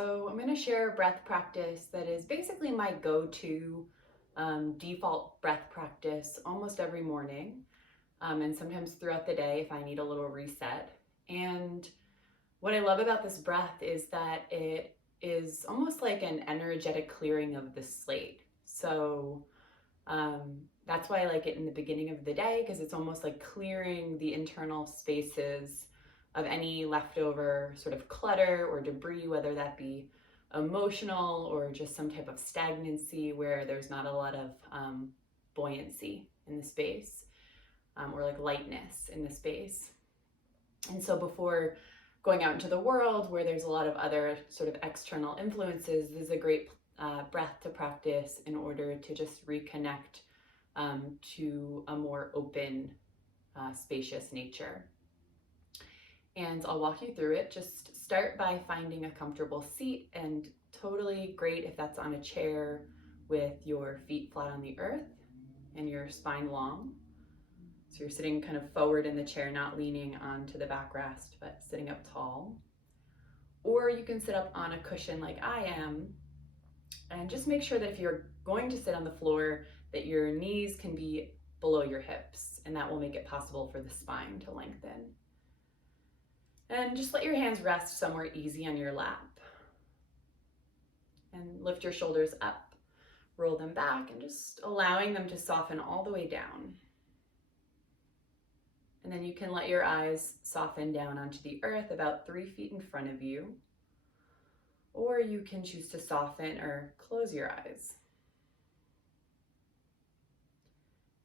So I'm going to share a breath practice that is basically my go-to default breath practice almost every morning, and sometimes throughout the day if I need a little reset. And what I love about this breath is that it is almost like an energetic clearing of the slate. So that's why I like it in the beginning of the day, because it's almost like clearing the internal spaces of any leftover sort of clutter or debris, whether that be emotional or just some type of stagnancy where there's not a lot of buoyancy in the space, or like lightness in the space. And so before going out into the world where there's a lot of other sort of external influences, this is a great breath to practice in order to just reconnect to a more open, spacious nature. And I'll walk you through it. Just start by finding a comfortable seat, and totally great if that's on a chair with your feet flat on the earth and your spine long. So you're sitting kind of forward in the chair, not leaning onto the backrest, but sitting up tall. Or you can sit up on a cushion like I am, and just make sure that if you're going to sit on the floor, that your knees can be below your hips, and that will make it possible for the spine to lengthen. And just let your hands rest somewhere easy on your lap. And lift your shoulders up, roll them back, and just allowing them to soften all the way down. And then you can let your eyes soften down onto the earth about 3 feet in front of you. Or you can choose to soften or close your eyes.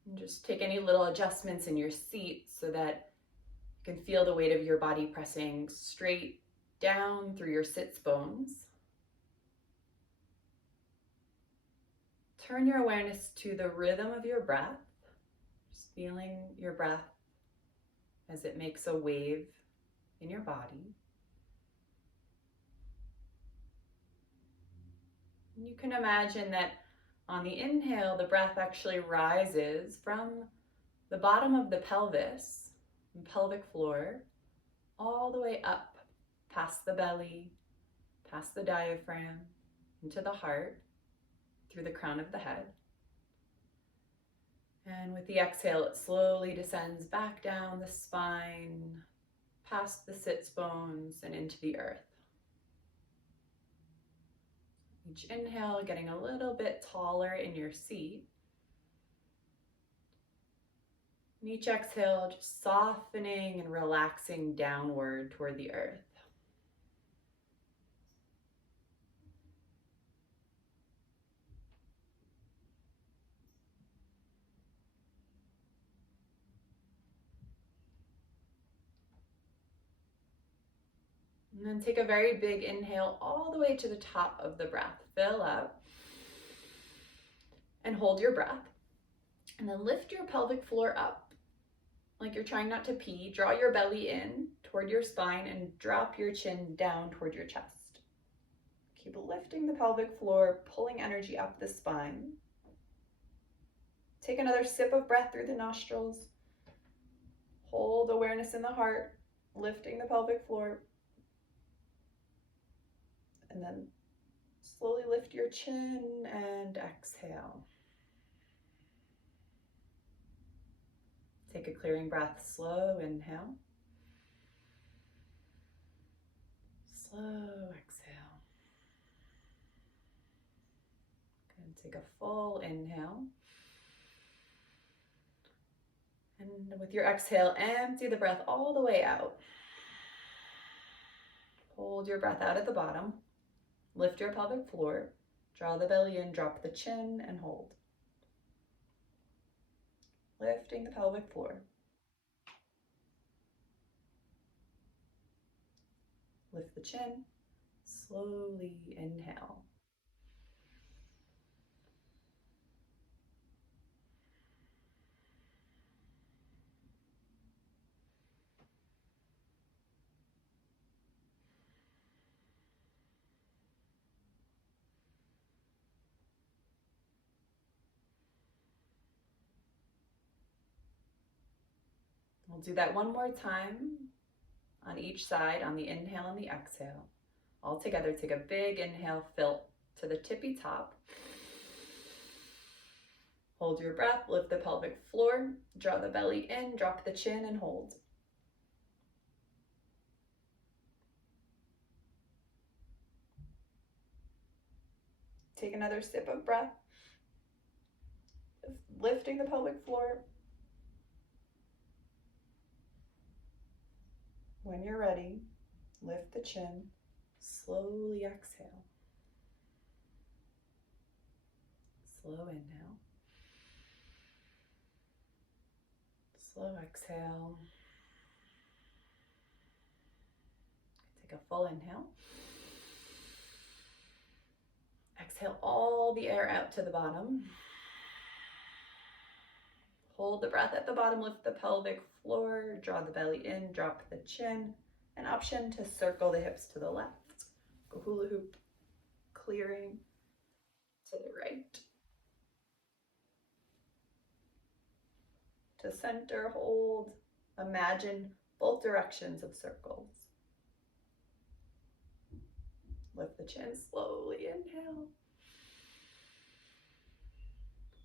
And just take any little adjustments in your seat so that you can feel the weight of your body pressing straight down through your sits bones. Turn your awareness to the rhythm of your breath, just feeling your breath as it makes a wave in your body. And you can imagine that on the inhale, the breath actually rises from the bottom of the pelvis and pelvic floor all the way up past the belly, past the diaphragm, into the heart, through the crown of the head. And with the exhale, it slowly descends back down the spine, past the sits bones, and into the earth. Each inhale, getting a little bit taller in your seat. And each exhale, just softening and relaxing downward toward the earth. And then take a very big inhale all the way to the top of the breath. Fill up and hold your breath. And then lift your pelvic floor up like you're trying not to pee. Draw your belly in toward your spine and drop your chin down toward your chest. Keep lifting the pelvic floor, pulling energy up the spine. Take another sip of breath through the nostrils. Hold awareness in the heart, lifting the pelvic floor. And then slowly lift your chin and exhale. Take a clearing breath, slow inhale. Slow exhale. Good, take a full inhale. And with your exhale, empty the breath all the way out. Hold your breath out at the bottom. Lift your pelvic floor. Draw the belly in, drop the chin, and hold. Lifting the pelvic floor. Lift the chin. Slowly inhale. We'll do that one more time on each side, on the inhale and the exhale. All together, take a big inhale, fill to the tippy top. Hold your breath, lift the pelvic floor, draw the belly in, drop the chin and hold. Take another sip of breath, lifting the pelvic floor. When you're ready, lift the chin, slowly exhale. Slow inhale. Slow exhale. Take a full inhale. Exhale all the air out to the bottom. Hold the breath at the bottom, lift the pelvic floor, draw the belly in, drop the chin. An option to circle the hips to the left. Go hula hoop, clearing to the right. To center, hold. Imagine both directions of circles. Lift the chin, slowly inhale.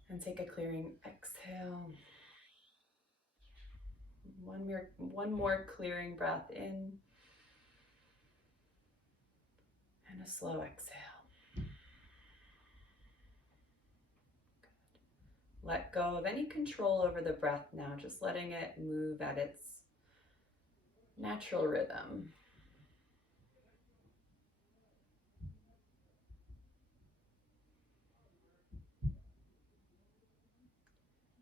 And take a clearing exhale. One more clearing breath in. And a slow exhale. Good. Let go of any control over the breath now, just letting it move at its natural rhythm.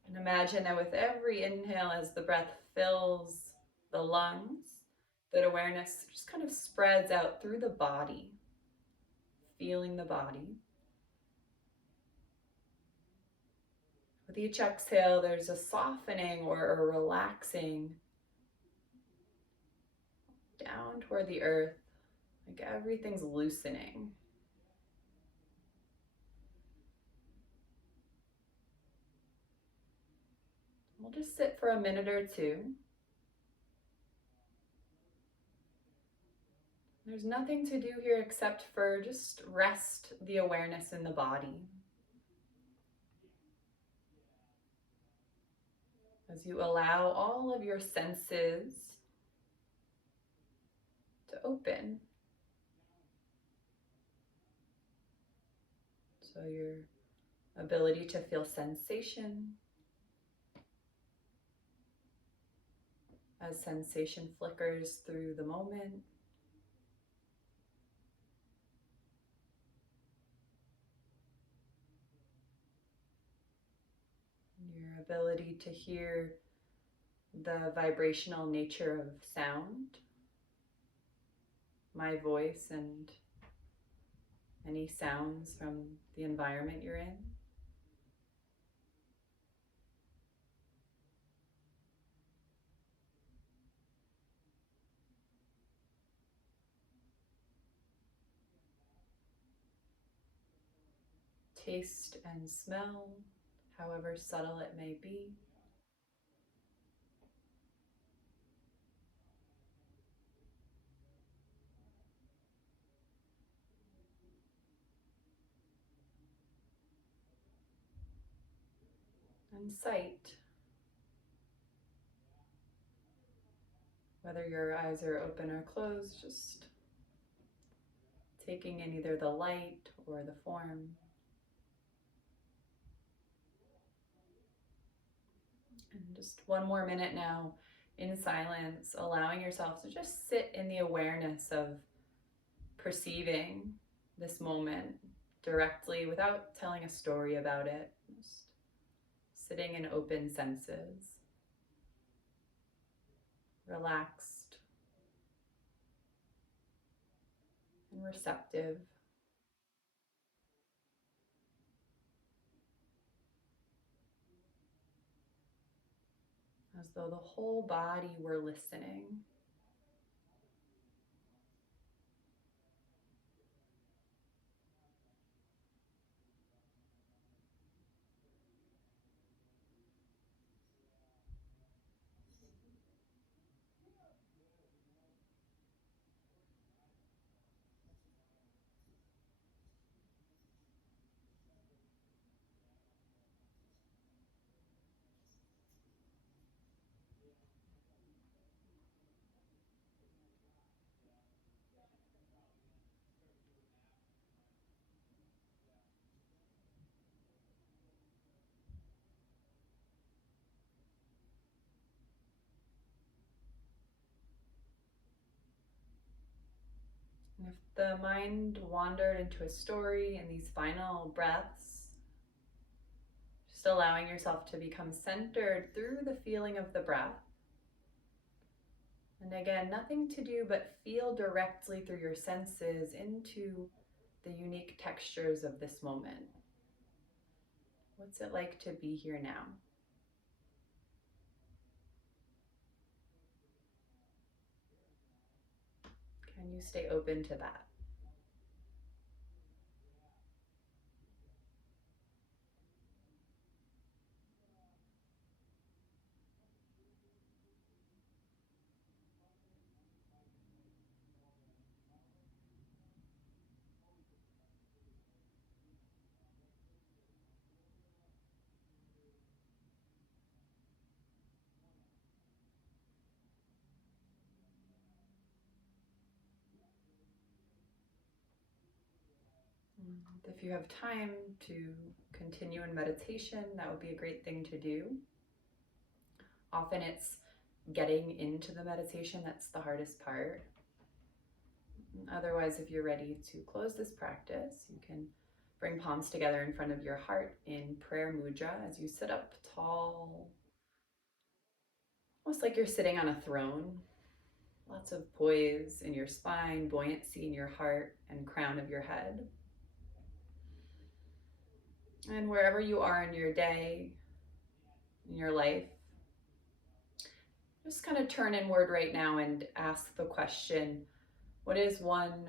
And imagine that with every inhale, as the breath fills the lungs, that awareness just kind of spreads out through the body, feeling the body. With each exhale, there's a softening or a relaxing down toward the earth, like everything's loosening. We'll just sit for a minute or two. There's nothing to do here except for just rest the awareness in the body. As you allow all of your senses to open. So your ability to feel sensation, as sensation flickers through the moment. Your ability to hear the vibrational nature of sound, my voice and any sounds from the environment you're in. Taste and smell, however subtle it may be. And sight, whether your eyes are open or closed, just taking in either the light or the form. And just one more minute now in silence, allowing yourself to just sit in the awareness of perceiving this moment directly without telling a story about it. Just sitting in open senses, relaxed and receptive. As though the whole body were listening. And if the mind wandered into a story in these final breaths, just allowing yourself to become centered through the feeling of the breath. And again, nothing to do but feel directly through your senses into the unique textures of this moment. What's it like to be here now? Can you stay open to that? If you have time to continue in meditation, that would be a great thing to do. Often it's getting into the meditation that's the hardest part. Otherwise, if you're ready to close this practice, you can bring palms together in front of your heart in prayer mudra as you sit up tall, almost like you're sitting on a throne. Lots of poise in your spine, buoyancy in your heart and crown of your head. And wherever you are in your day, in your life, just kind of turn inward right now and ask the question, what is one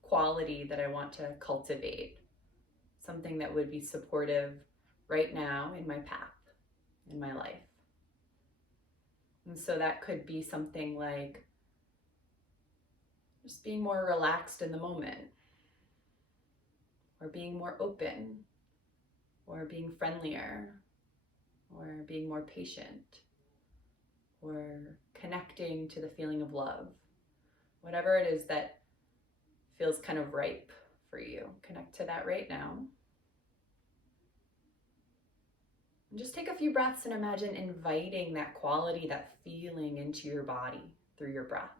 quality that I want to cultivate? Something that would be supportive right now in my path, in my life. And so that could be something like just being more relaxed in the moment, or being more open, or being friendlier, or being more patient, or connecting to the feeling of love. Whatever it is that feels kind of ripe for you, connect to that right now. And just take a few breaths and imagine inviting that quality, that feeling into your body through your breath.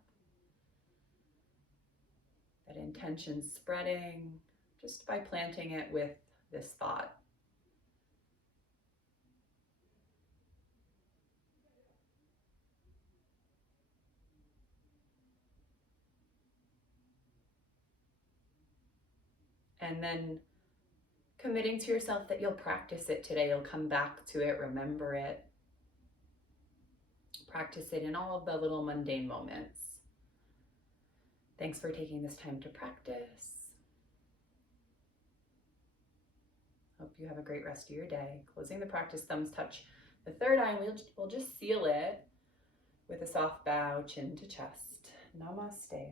That intention spreading just by planting it with this thought. And then committing to yourself that you'll practice it today. You'll come back to it, remember it. Practice it in all of the little mundane moments. Thanks for taking this time to practice. Hope you have a great rest of your day. Closing the practice, thumbs touch the third eye, and we'll just seal it with a soft bow, chin to chest. Namaste.